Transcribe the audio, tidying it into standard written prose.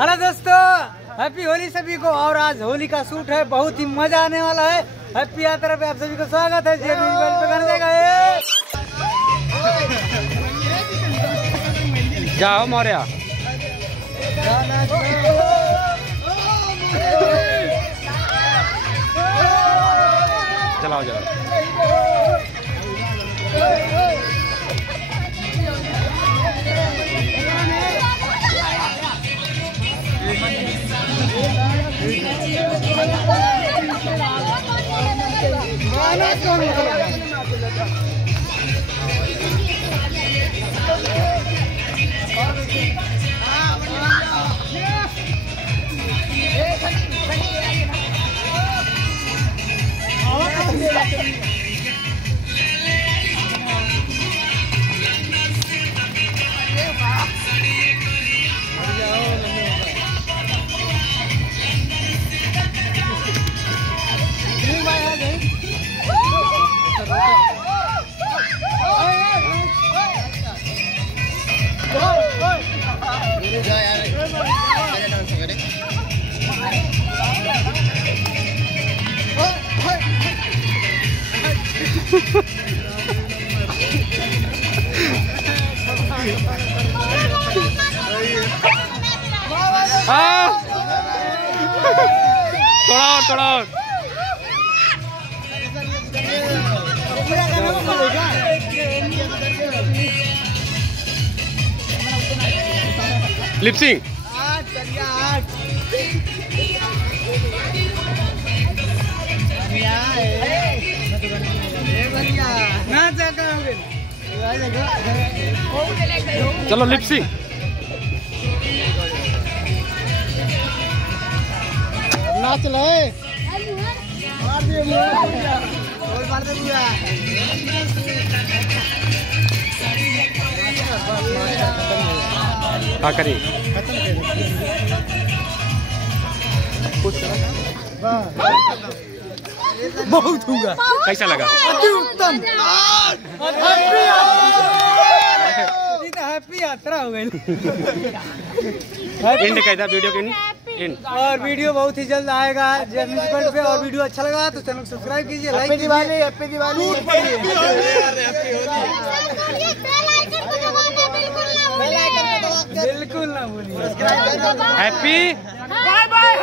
Hello दोस्तों, happy Holi सभी को। और आज होली का शूट है, बहुत ही मजा आने वाला है। हैप्पी यात्रा पे आप सभी को स्वागत है। जाओ मौर्या, चलाओ जाओ। थोड़ा और लिपसिंग। चलो लिपसिंग। नाच ले, हाँ करिए। बहुत होगा। कैसा लगा? अति उत्तम। हैप्पी यात्रा हो गई। एंड कहता वीडियो के एंड। और वीडियो बहुत ही जल्द आएगा म्यूजिकल पे। और वीडियो अच्छा लगा तो चैनल को सब्सक्राइब कीजिए, लाइक कीजिए। हैप्पी दिवाली। बिल्कुल ना भूलिए। Happy bye bye.